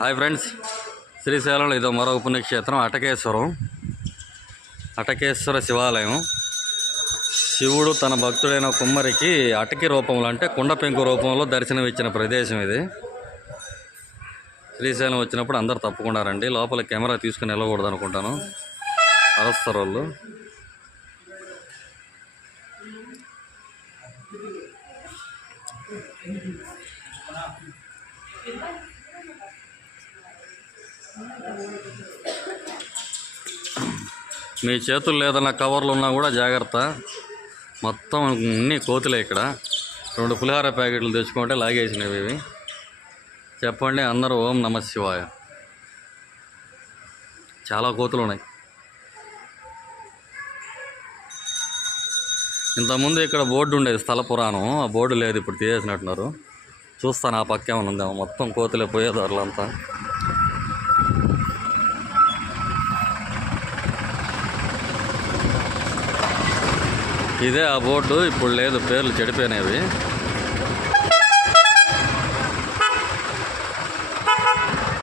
Hi friends, శ్రీశైలంలో ఇదో మరో పుణ్యక్షేత్రం అటకేశ్వర శివాలయం. శివుడు తన భక్తుడైన కుమ్మరికి అటకి రూపంలో అంటే కుండ పెంకు రూపంలో దర్శనం ఇచ్చిన ప్రదేశం ఇది. శ్రీశైలం వచ్చినప్పుడు అందరు తప్పకుండా రండి. లోపల కెమెరా తీసుకుని వెళ్ళకూడదు అనుకుంటాను, అరస్తారు వాళ్ళు. మీ చేతుల్లో ఏదైనా కవర్లు ఉన్నా కూడా జాగ్రత్త, మొత్తం అన్ని కోతులే. ఇక్కడ 2 పులిహార ప్యాకెట్లు తెచ్చుకుంటే లాగేసినవి ఇవి. చెప్పండి అందరూ ఓం నమ శివాయ. చాలా కోతులు ఉన్నాయి. ఇంతకుముందు ఇక్కడ బోర్డు ఉండేది, స్థల పురాణం. ఆ బోర్డు లేదు, ఇప్పుడు తీసేసినట్టున్నారు. చూస్తాను ఆ పక్క ఏమైనా ఉందేమో. మొత్తం కోతులే పోయేదారులంతా. ఇదే ఆ బోర్డు, ఇప్పుడు లేదు, పేర్లు చెడిపోయినవి.